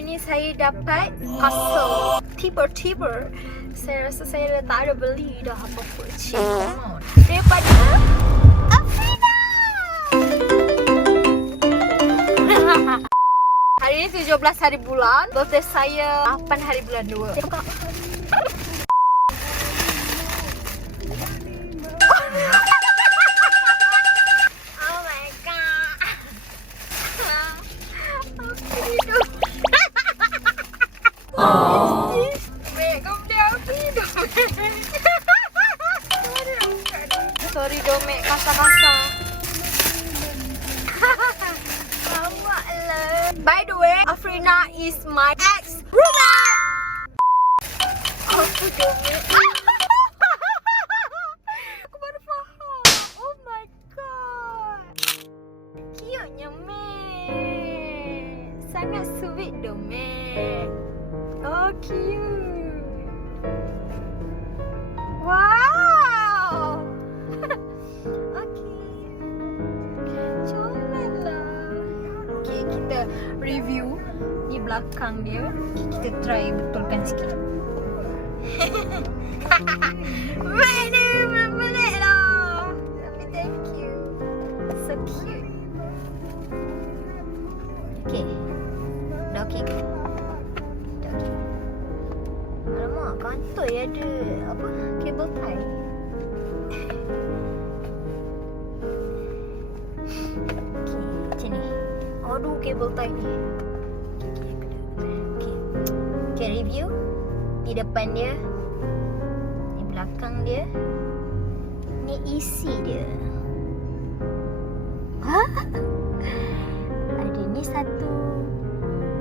hari ni saya dapat parcel tiba-tiba. Saya rasa saya dah tak ada beli dah apa-apa. Daripada Afrina. Hari ni 17 hari bulan. Birthday saya 8 hari bulan 2. Sorry Domek, kasar-kasar. Awak lah. By the way, Afrina is my ex-roommate. Apa Domek? Aku baru faham. Oh my god. Cute-nya Mek. Sangat sweet Domek. Oh cute. Wow. Okay, kita review di belakang dia. Kita try betulkan sikit. Mana pelik lah. Tapi thank you. So cute. Okay. Dah okay ke? Dah okay. Alamak, kantoi ada apa? Kabel tie. Aduh, kabel tie ni. Okay, review. Di depan dia, di belakang dia, ni isi dia. Hah? Ada ni satu,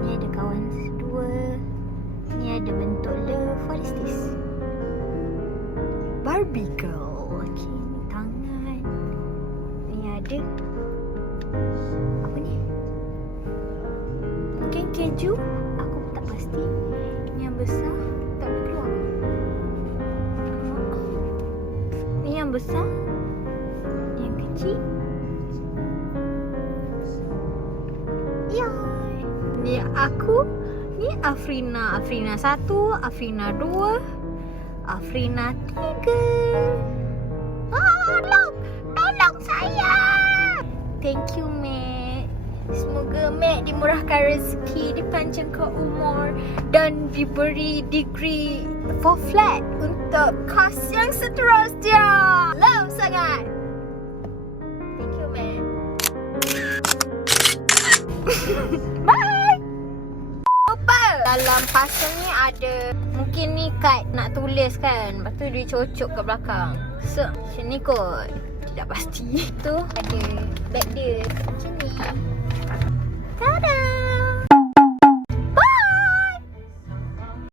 ni ada kawan dua, ni ada bentuk love. What is this? Barbie girl. Okay, ni tangan. Ni ada keju, aku pun tak pasti. Ni yang besar tak boleh keluar. Ni yang besar, ni yang kecil. Yay. Ni aku, ni Afrina. Afrina 1, Afrina 2, Afrina 3. Tolong saya. Thank you, Mek. Semoga Mek dimurahkan rezeki, dipanjangkan umur dan diberi degree for flat untuk kos yang seterusnya. Love sangat. Thank you, Mek. Bye. Apa? Dalam parcel ni ada, mungkin ni kad nak tulis kan. Lepas tu dia cocok kat belakang. So, macam ni kot. Tidak pasti. Tu ada bag dia. Macam